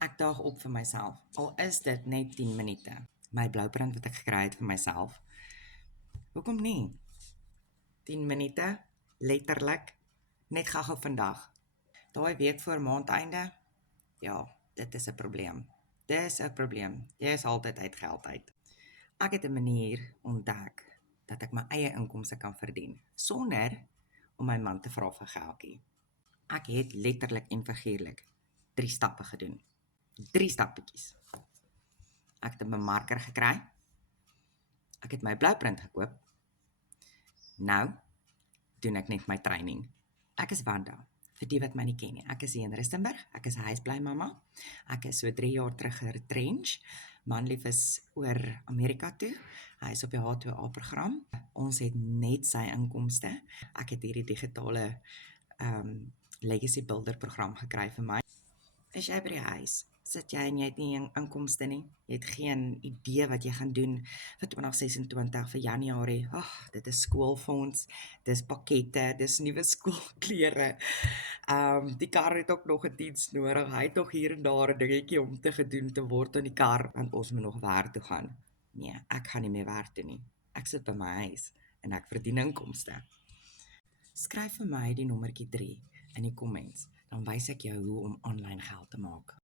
Ek daag op vir myself, al is dit net 10 minute. My blouprint wat ek gekry het vir myself. Hoekom nie? 10 minute, letterlik, net gou vandag. Daai week voor maandeinde, ja, dit is 'n probleem. Dis 'n probleem. Jy is altyd uit geld uit. Ek het 'n manier ontdek dat ek my eie inkomste kan verdien, sonder om my man te vra vir geldjie. Ek het letterlik en figuurlik 3 stappe gedoen. 3 stappetjies. Ek het 'n bemarker gekry. Ek het my blouprint gekoop. Nou doen ek net my training. Ek is Wanda, vir die wat my nie ken nie. Ek is hier in Rustenburg, ek is 'n huisbly mamma. Ek is so 3 jaar terug retrench. Manlief is oor Amerika toe. Hy is op die H2A program. Ons het net sy inkomste. Ek het hierdie digitale Legacy Builder program gekry vir my. Is jy by die huis? Sit jy en jy het nie inkomste nie? Jy het geen idee wat jy gaan doen vir 2026 vir Januarie. Dit is skoolfonds, dis pakkette, dis nuwe skoolklere. Die kar het ook nog 'n diens nodig. Hy het nog hier en daar 'n dingetjie om te gedoen te word aan die kar, want ons moet nog werk toe gaan. Nee, ek gaan nie meer werk toe nie. Ek sit by my huis en ek verdien inkomste. Skryf vir my die nommertjie 3 in die comments, dan wys ek jou hoe om aanlyn geld te maak.